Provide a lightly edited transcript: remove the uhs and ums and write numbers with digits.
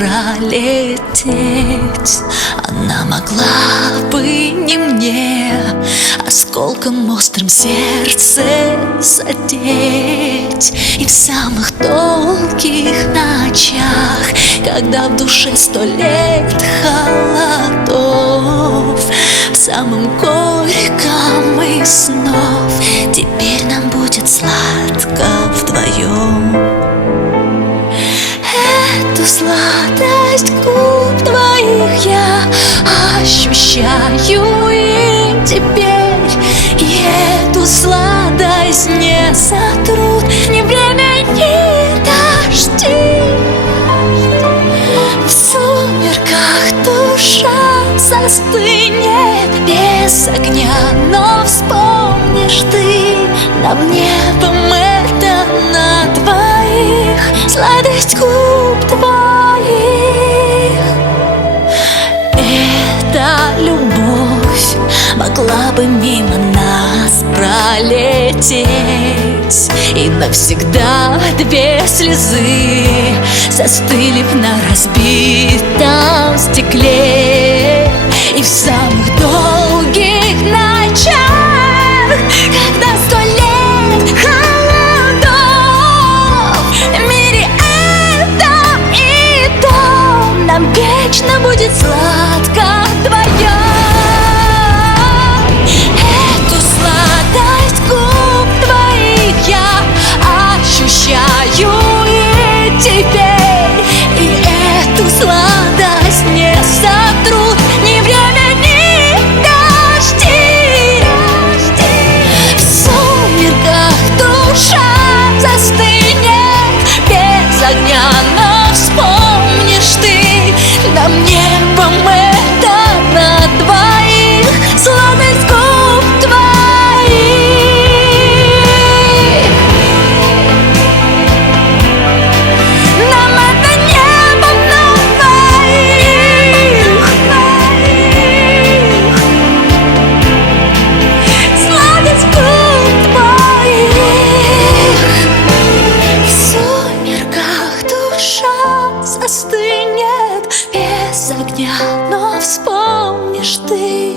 пролететь. Она могла бы не мне осколком острым сердце задеть. И в самых долгих ночах, когда в душе 100 лет холодов, в самом горьком из снов теперь нам будет сладко вдвоем. Эту сладость губ твоих я ощущаю и теперь, и эту сладость не сотрут ни время, ни дожди. В сумерках душа застынет без огня, но вспомнишь ты нам небом это на двоих, сладость губ твоих. Эта любовь могла бы мимо нас пролететь, и навсегда 2 слезы застыли б на разбитом стекле. И в самых долгих ночах, когда 100 лет холодов, в мире этом и том нам вечно будет сладко вдвоем. Эту сладость губ твоих я ощущаю и теперь, и эту сладость не сотрут ни время, ни дожди. В сумерках душа застынет без огня, но вспомнишь ты нам небом это на двоих, сладость губ твоих. Нам это небом на двоих, сладость губ твоих. В сумерках душа застынет без огня, но вспомнишь ты